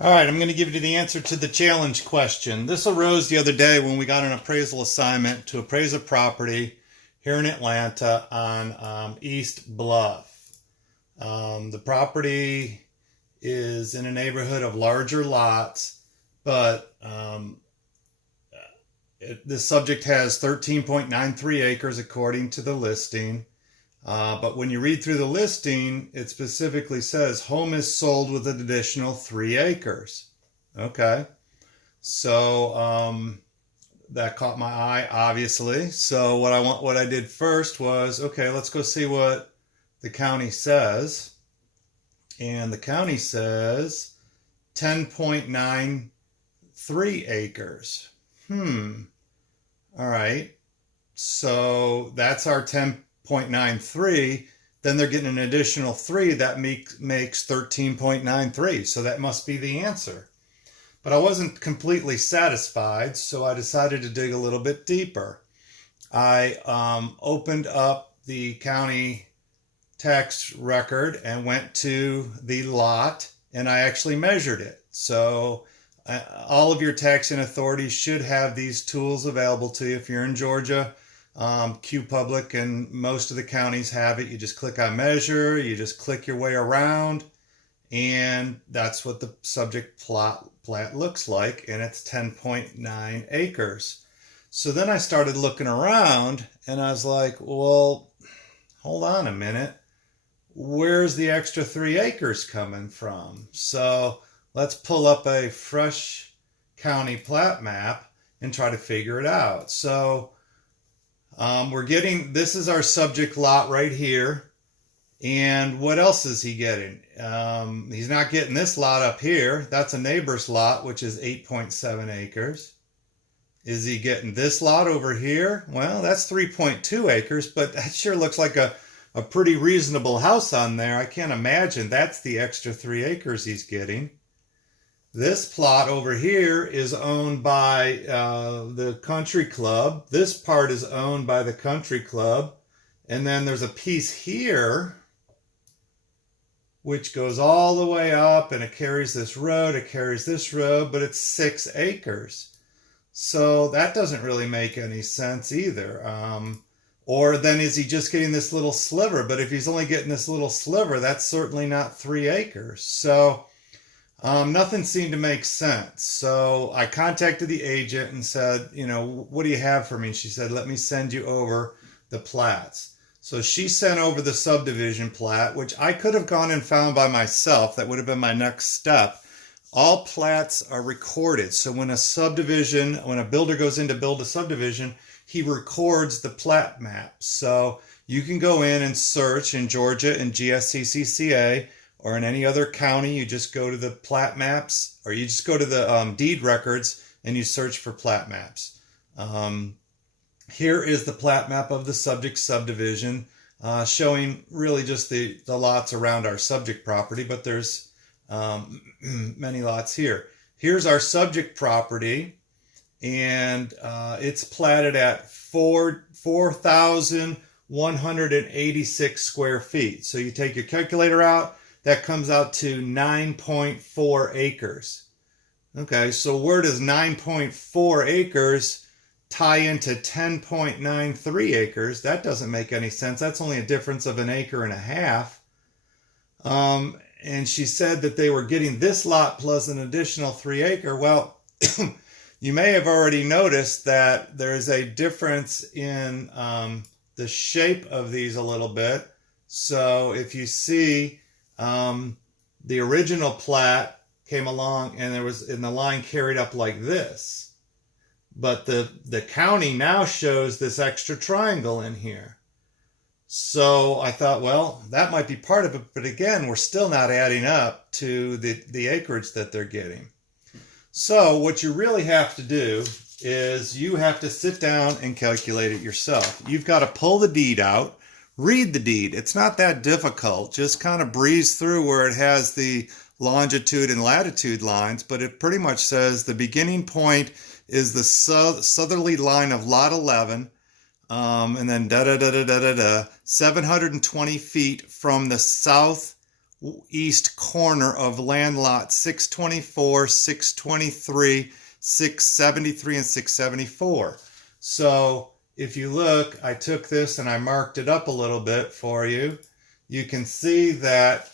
All right, I'm going to give you the answer to the challenge question. This arose the other day when we got an appraisal assignment to appraise a property here in Atlanta on East Bluff. The property is in a neighborhood of larger lots, but this subject has 13.93 acres according to the listing. But when you read through the listing, it specifically says home is sold with an additional 3 acres. Okay. So that caught my eye, obviously. So what I did first was, okay, let's go see what the county says. And the county says 10.93 acres. All right. So that's our 10.93. Then they're getting an additional 3. That makes 13.93. So that must be the answer. But I wasn't completely satisfied, so I decided to dig a little bit deeper. I opened up the county tax record and went to the lot, and I actually measured it. So all of your taxing authorities should have these tools available to you. If you're in Georgia, Q Public and most of the counties have it. You just click on measure, you just click your way around, and that's what the subject plat looks like, and it's 10.9 acres. So then I started looking around, and I was like, well, hold on a minute. Where's the extra 3 acres coming from? So let's pull up a fresh county plat map and try to figure it out. So this is our subject lot right here. And what else is he getting? He's not getting this lot up here. That's a neighbor's lot, which is 8.7 acres. Is he getting this lot over here? Well, that's 3.2 acres, but that sure looks like a pretty reasonable house on there. I can't imagine that's the extra 3 acres he's getting. This plot over here is owned by the country club. This part is owned by the country club. And then there's a piece here which goes all the way up, and it carries this road, but it's 6 acres. So that doesn't really make any sense either. Or then is he just getting this little sliver? But if he's only getting this little sliver, that's certainly not 3 acres. So nothing seemed to make sense. So I contacted the agent and said, what do you have for me? She said, let me send you over the plats. So she sent over the subdivision plat, which I could have gone and found by myself. That would have been my next step. All plats are recorded. So when a builder goes in to build a subdivision, he records the plat map. So you can go in and search in Georgia in GSCCCA, or in any other county. You just go to the plat maps, or you just go to the deed records and you search for plat maps. Here is the plat map of the subject subdivision, showing really just the lots around our subject property, but there's many lots here. Here's our subject property, and it's platted at 4,186 square feet. So you take your calculator out, that comes out to 9.4 acres. Okay, so where does 9.4 acres tie into 10.93 acres? That doesn't make any sense. That's only a difference of 1.5 acres. And she said that they were getting this lot plus an additional 3 acre. Well, you may have already noticed that there's a difference in the shape of these a little bit. So if you see, the original plat came along and the line carried up like this. But the county now shows this extra triangle in here. So I thought, well, that might be part of it. But again, we're still not adding up to the acreage that they're getting. So what you really have to do is you have to sit down and calculate it yourself. You've got to pull the deed out, read the deed. It's not that difficult. Just kind of breeze through where it has the longitude and latitude lines, but it pretty much says the beginning point is the southerly line of lot 11, and then 720 feet from the southwest southeast corner of land lot 624, 623, 673, and 674. So if you look, I took this and I marked it up a little bit for you. You can see that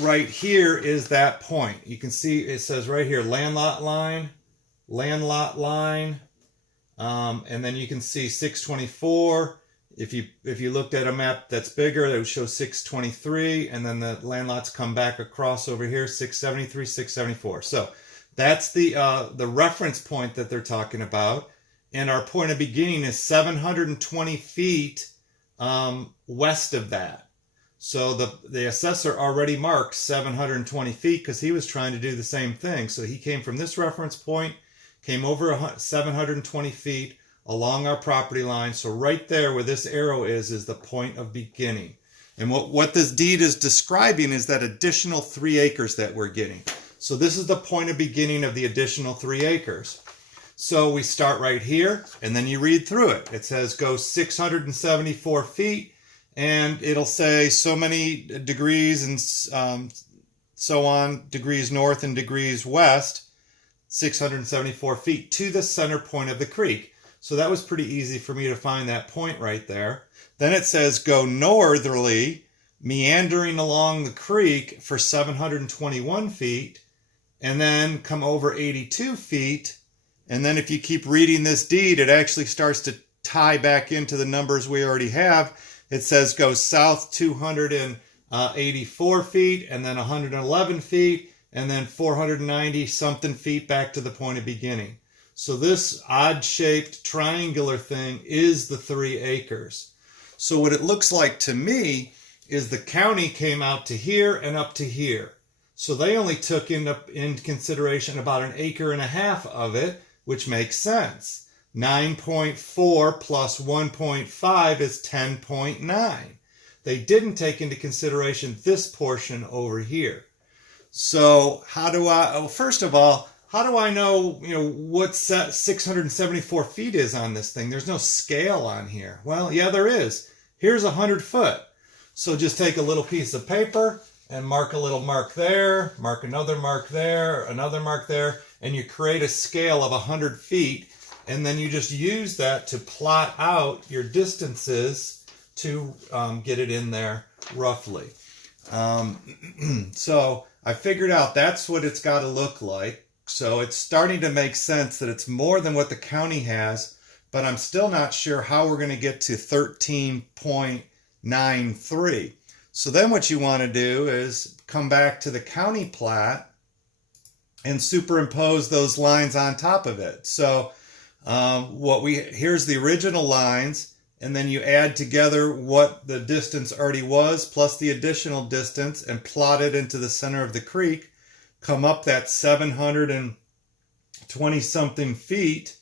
right here is that point. You can see it says right here, land lot line, and then you can see 624. If you looked at a map that's bigger, it would show 623, and then the land lots come back across over here, 673, 674. So that's the reference point that they're talking about, and our point of beginning is 720 feet west of that. So the assessor already marked 720 feet because he was trying to do the same thing. So he came from this reference point, came over 720 feet along our property line. So right there where this arrow is the point of beginning. And what this deed is describing is that additional 3 acres that we're getting. So this is the point of beginning of the additional 3 acres. So we start right here, and then you read through it. It says go 674 feet, and it'll say so many degrees and so on, degrees north and degrees west, 674 feet to the center point of the creek. So that was pretty easy for me to find that point right there. Then it says go northerly, meandering along the creek for 721 feet, and then come over 82 feet. And then if you keep reading this deed, it actually starts to tie back into the numbers we already have. It says go south 284 feet, and then 111 feet, and then 490 something feet back to the point of beginning. So this odd-shaped triangular thing is the 3 acres. So what it looks like to me is the county came out to here and up to here. So they only took into consideration about 1.5 acres of it, which makes sense. 9.4 plus 1.5 is 10.9. They didn't take into consideration this portion over here. So how do I, first of all, how do I know, what 674 feet is on this thing? There's no scale on here. Well, yeah, there is. Here's 100 foot. So just take a little piece of paper and mark a little mark there, mark another mark there, another mark there, and you create a scale of 100 feet, and then you just use that to plot out your distances to get it in there roughly. So I figured out that's what it's got to look like. So it's starting to make sense that it's more than what the county has, but I'm still not sure how we're going to get to 13.93. So then what you want to do is come back to the county plat and superimpose those lines on top of it. So here's the original lines, and then you add together what the distance already was plus the additional distance and plot it into the center of the creek, come up that 720 something feet,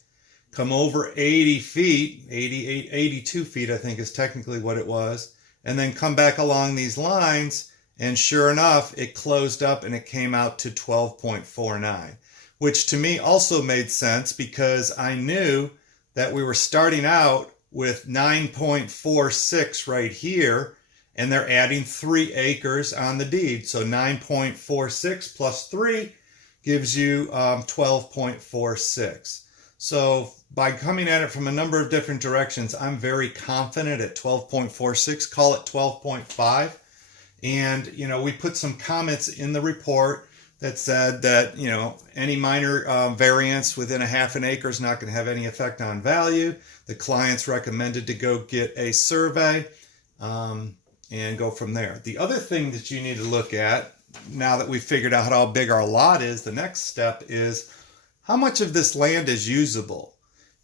come over 80 feet, 82 feet I think is technically what it was, and then come back along these lines, and sure enough, it closed up and it came out to 12.49, which to me also made sense because I knew that we were starting out with 9.46 right here, and they're adding 3 acres on the deed. So 9.46 plus 3 gives you 12.46. So by coming at it from a number of different directions, I'm very confident at 12.46, call it 12.5. And, we put some comments in the report that said that, any minor variance within 0.5 acre is not going to have any effect on value. The client's recommended to go get a survey and go from there. The other thing that you need to look at, now that we've figured out how big our lot is, the next step is how much of this land is usable.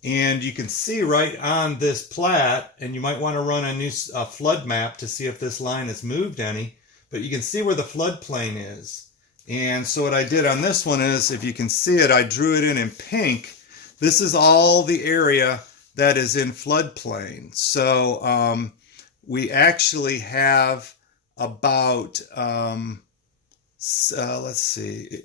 And you can see right on this plat, and you might want to run a new flood map to see if this line has moved any, but you can see where the floodplain is. And so what I did on this one is, if you can see it, I drew it in pink. This is all the area that is in floodplain. So we actually have about, let's see,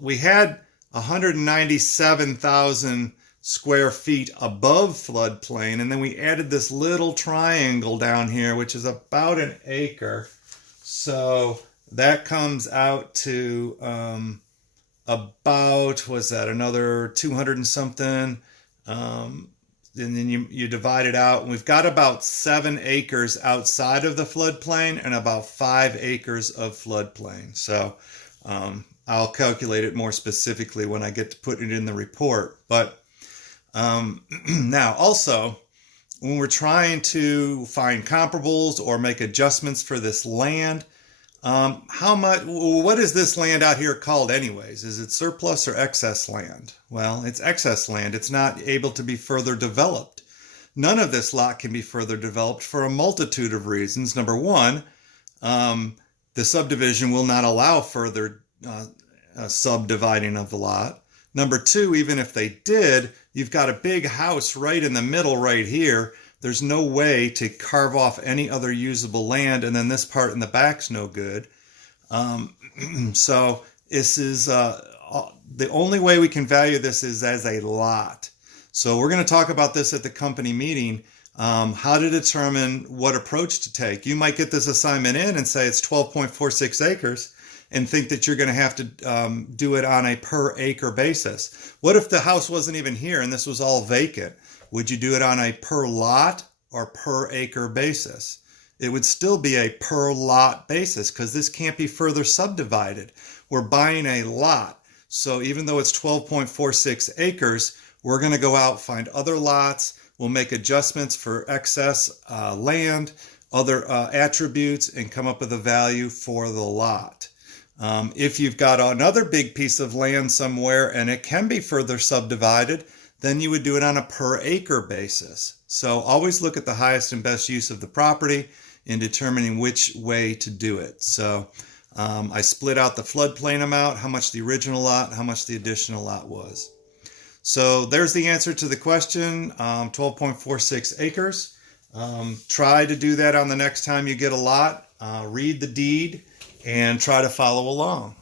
we had 197,000 square feet above floodplain. And then we added this little triangle down here, which is about an acre. So that comes out to about, was that another 200 and something? And then you divide it out, and we've got about 7 acres outside of the floodplain and about 5 acres of floodplain. So I'll calculate it more specifically when I get to put it in the report. But now also, when we're trying to find comparables or make adjustments for this land, what is this land out here called anyways? Is it surplus or excess land? Well, it's excess land. It's not able to be further developed. None of this lot can be further developed for a multitude of reasons. Number one, the subdivision will not allow further subdividing of the lot. Number two, even if they did, you've got a big house right in the middle right here. There's no way to carve off any other usable land, and then this part in the back's no good. So this is the only way we can value this is as a lot. So we're going to talk about this at the company meeting, how to determine what approach to take. You might get this assignment in and say it's 12.46 acres and think that you're going to have to do it on a per acre basis. What if the house wasn't even here and this was all vacant? Would you do it on a per lot or per acre basis? It would still be a per lot basis because this can't be further subdivided. We're buying a lot. So even though it's 12.46 acres, we're going to go out, find other lots. We'll make adjustments for excess land, other attributes, and come up with a value for the lot. If you've got another big piece of land somewhere and it can be further subdivided, then you would do it on a per acre basis. So always look at the highest and best use of the property in determining which way to do it. So I split out the floodplain amount, how much the original lot, how much the additional lot was. So there's the answer to the question, 12.46 acres. Try to do that on the next time you get a lot. Read the deed and try to follow along.